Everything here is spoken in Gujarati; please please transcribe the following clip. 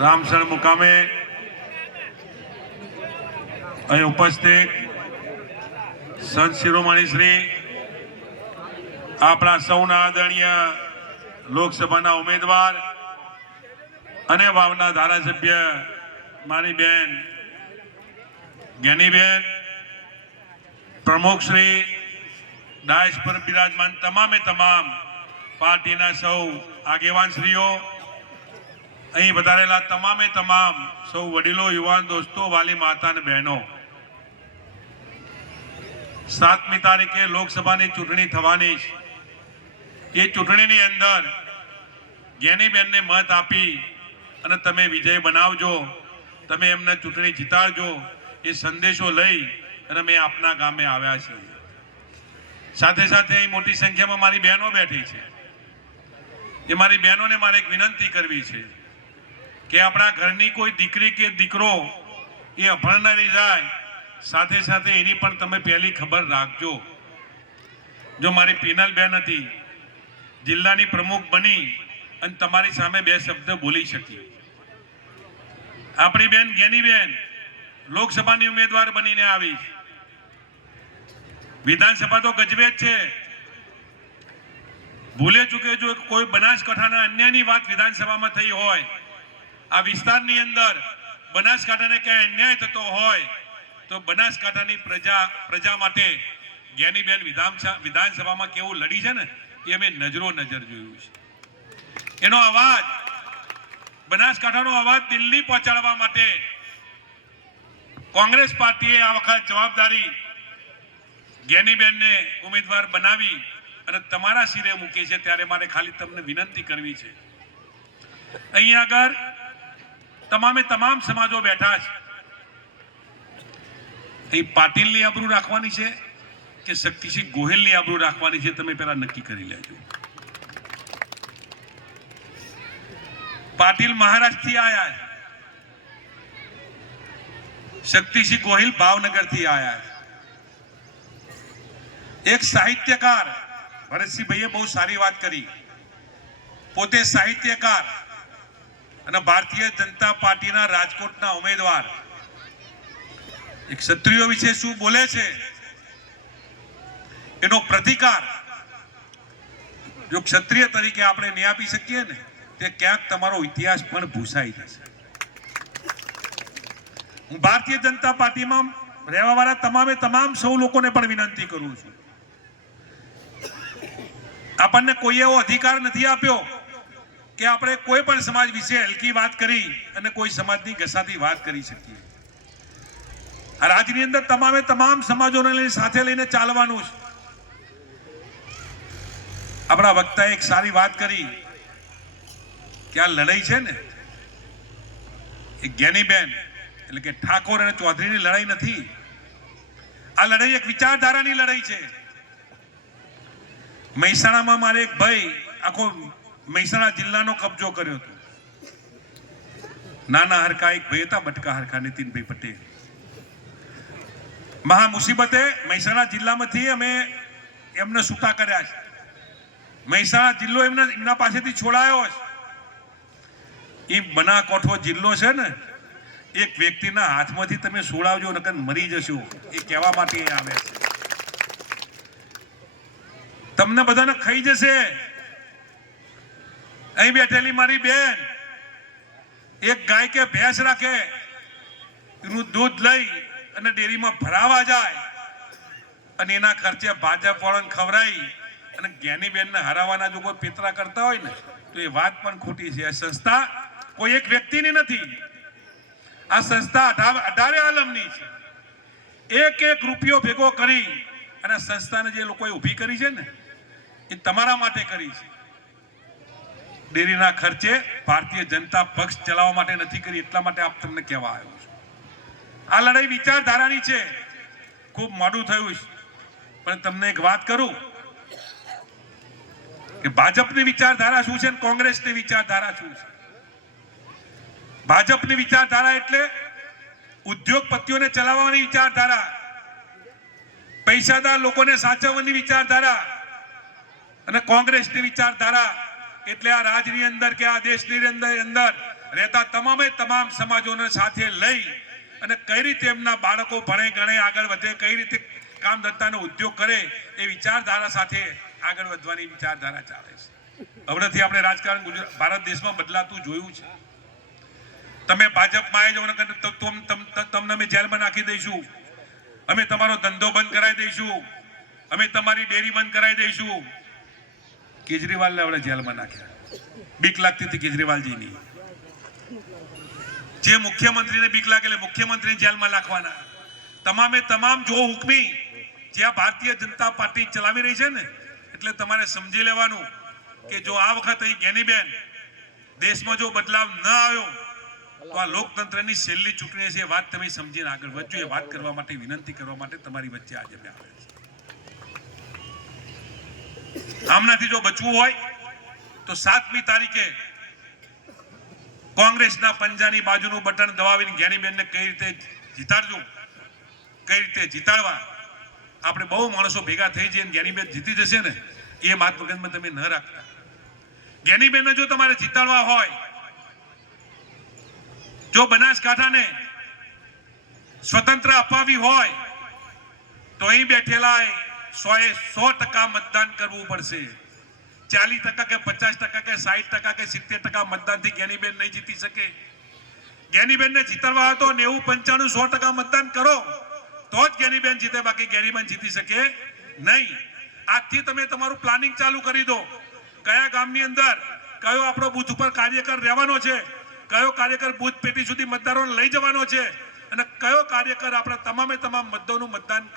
રામસણ મુકામે અહીં ઉપસ્થિત સંત શિરોમણી શ્રી આપણા સૌના આદરણીય લોકસભાના ઉમેદવાર અને વાવના ધારાસભ્ય મારી બેન જ્ઞાનીબેન, પ્રમુખ શ્રી, ડાયસ પર બિરાજમાન તમામે તમામ પાર્ટીના સૌ આગેવાન શ્રીઓ, અહીં વધારેલા તમામે તમામ સૌ વડીલો, યુવાન દોસ્તો, વાલી માતા અને બહેનો, 7મી તારીખે લોકસભાની ચૂંટણી થવાની છે. એ ચૂંટણીની અંદર જ્ઞાનીબેનને મત આપી અને તમે વિજય બનાવજો, તમે એમને ચૂંટણી જીતાડજો, એ સંદેશો લઈ અને મેં આપના ગામે આવ્યા છીએ. સાથે સાથે અહીં મોટી સંખ્યામાં મારી બહેનો બેઠી છે. એ મારી બહેનોને મારે એક વિનંતી કરવી છે કે આપણા ઘરની કોઈ દીકરી કે દીકરો એ અભણ ન રહી જાય, સાથે સાથે એની પણ તમે પહેલી ખબર રાખજો. જો મારી પીનલબેન હતી, જિલ્લાની પ્રમુખ બની અને તમારી સામે 2 શબ્દ બોલી શકી. આપણી બેન જ્ઞાનીબેન લોકસભાની ઉમેદવાર બનીને આવી. વિધાનસભા તો ગજવે જ છે. ભૂલે ચૂકે જો કોઈ બનાસકાંઠાના અન્યાયની વાત વિધાનસભામાં થઈ હોય, આ વિસ્તારની અંદર બનાસકાંઠાને ક્યાંય અન્યાય થતો હોય તો બનાસકાંઠાની પ્રજા માટે જ્ઞાનીબેન વિધાનસભામાં કેવું લડી છે ને, એ અમે નજરો નજર જોયું છે. એનો અવાજ, બનાસકાંઠાનો અવાજ દિલ્હી પહોંચાડવા માટે કોંગ્રેસ પાર્ટીએ આ વખત જવાબદારી જ્ઞાનીબેનને ઉમેદવાર બનાવી અને તમારા શિરે મૂકી છે. ત્યારે મારે ખાલી તમને વિનંતી કરવી છે, અહીં આગળ તમામે તમામ સમાજો બેઠા છે. અહીં પાટીલની આબરૂ રાખવાની છે કે શક્તિસિંહ ગોહિલની આબરૂ રાખવાની છે, તમે પહેલા નક્કી કરી લેજો. પાટીલ મહારાષ્ટ્રથી આયા છે, શક્તિસિંહ ગોહિલ ભાવનગરથી આયા છે. એક સાહિત્યકાર ભરતસિંહભાઈએ બહુ સારી વાત કરી. પોતે સાહિત્યકાર અને ભારતીય જનતા પાર્ટીના રાજકોટના ઉમેદવાર એક ક્ષત્રિયો વિશે શું બોલે છે એનો પ્રતિકાર જો ક્ષત્રિય તરીકે આપણે નહીં આપી શકીએ ને, તે ક્યાંક તમારો ઇતિહાસ પણ ભૂસાઈ જશે. હું ભારતીય જનતા પાર્ટીમાં રહેવાવાળા તમામે તમામ સૌ લોકોને પણ વિનંતી કરું છું, આપણને કોઈ એવો અધિકાર નથી આપ્યો કે આપણે કોઈ પણ સમાજ વિશે હલકી વાત કરી અને કોઈ સમાજની ઘસાતી વાત કરી શકીએ. આ રાજ્યની અંદર તમામે તમામ સમાજોને લઈને સાથે લઈને ચાલવાનું છે. આપણા વક્તાએ એક સારી વાત કરી કે આ લડાઈ છે ને, એ જ્ઞાનીબેન એટલે કે ઠાકોર અને ચૌધરીની લડાઈ નથી. આ લડાઈ એક વિચારધારાની લડાઈ છે. મહેસાણામાં મારે એક ભાઈ આખો મહેસાણા જિલ્લાનો કબજો કર્યો હતો. નાના હરખા એક ભાઈ હતા, બટકા હરખા, નીતિનભાઈ પટેલ. મહા મુસીબતે મહેસાણા જિલ્લામાંથી અમે એમને છૂટા કર્યા છે. મહેસાણા જિલ્લો એમના પાસેથી છોડાયો છે. એ બનાસકાંઠો જિલ્લો છે ને, એક વ્યક્તિના હાથમાંથી તમે છોડાવજો નકર મરી જશો, એ કહેવા માટે આવે છે. તમને બધાને ખાઈ જશે. અહીં બેઠેલી મારી બેન એક ગાય કે ભેંસ રાખે, એનું દૂધ લઈ અને ડેરીમાં ભરાવા જાય અને એના ખર્ચે ભાજપ વાળાને ખવડાવી અને જ્ઞાનીબેનને હરાવવાના જો કોઈ પેતરા કરતા હોય ને, તો એ વાત પણ ખોટી છે. આ સંસ્થા કોઈ એક વ્યક્તિની નથી, આ સંસ્થા 18 આલમની છે. એક રૂપિયો ભેગો કરી અને સંસ્થાને જે લોકોએ ઊભી કરી છે ને, એ તમારા માટે કરી છે. ડેરીના ખર્ચે ભારતીય જનતા પક્ષ ચલાવવા માટે નથી કરી, એટલા માટે આપ તમને કહેવા આવ્યો છું. આ લડાઈ વિચારધારાની છે. ખૂબ મોડું થયું છે, પણ તમને એક વાત કરું કે ભાજપની વિચારધારા શું છે અને કોંગ્રેસની વિચારધારા શું છે. ભાજપની વિચારધારા એટલે ઉદ્યોગપતિઓને ચલાવવાની વિચારધારા, પૈસાદાર લોકોને સાચવવાની વિચારધારા, અને કોંગ્રેસની વિચારધારા એટલે આ રાજ્યની અંદર કે આ દેશની અંદર રહેતા તમામે તમામ સમાજોને સાથે લઈ અને કઈ રીતે એમના બાળકો ભણે ગણે આગળ વધે, કઈ રીતે કામ ધંધાનો ઉદ્યોગ કરે, એ વિચારધારા સાથે આગળ વધવાની વિચારધારા ચાલે છે. હવેથી આપણે રાજકારણ ભારત દેશમાં બદલાતું જોયું છે. તમે ભાજપમાં આવી જાઓ, તમને અમે જેલમાં નાખી દઈશું, અમે તમારો ધંધો બંધ કરાવી દઈશું, અમે તમારી ડેરી બંધ કરાવી દઈશું. કેજરીવાલને આપણે જેલમાં નાખ્યા, બીક લાગતી હતી કેજરીવાલજીની. જે મુખ્યમંત્રીને બીક લાગે એટલે મુખ્યમંત્રીને જેલમાં નાખવાના. તમામે તમામ જો હુકમી જે આ ભારતીય જનતા પાર્ટી ચલાવી રહી છે ને, એટલે તમારે સમજી લેવાનું કે જો આ વખત અહીં જ્ઞાનીબેન દેશમાં જો બદલાવ ન આવ્યો તો આ લોકતંત્રની છેલ્લી ચૂંટણી છે. એ વાત તમે સમજીને આગળ વધજો. એ વાત કરવા માટે, વિનંતી કરવા માટે તમારી વચ્ચે આજે મેં આવ્યા છે. આમનાથી જો બચવું હોય તો 7મી તારીખે કોંગ્રેસના પંજાની બાજુનું બટન દબાવીને જ્ઞાનીબેનને કઈ રીતે જીતાડજો, કઈ રીતે જીતાડવા. આપણે બહુ માણસો ભેગા થઈ જઈએ, જ્ઞાનીબેન જીતી જશે ને, એ વાત મગજમાં તમે ન રાખતા. જ્ઞાનીબેનને જો તમારે જીતાડવા હોય, જો બનાસકાંઠાને સ્વતંત્ર અપાવી હોય, તો અહીં બેઠેલા 100% મતદાન કરવું પડશે. 40% કે 50% કે 60% કે 70% મતદાનથી જ્ઞાનીબેન નહીં જીતી શકે. જ્ઞાનીબેનને જીતાડવા હોય તો 90, 95, 100% મતદાન કરો તો જ જ્ઞાનીબેન જીતે, બાકી જ્ઞાનીબેન જીતી શકે નહીં. આજથી તમે તમારું પ્લાનિંગ ચાલુ કરી દો. કયા ગામની અંદર કયો આપણો બૂથ ઉપર કાર્યકર રહેવાનો છે, કયો કાર્યકર બૂથ પેટી સુધી મતદારોને લઈ જવાનો છે, અને કયો કાર્યકર આપણા તમામે તમામ મતદારોનું મતદાન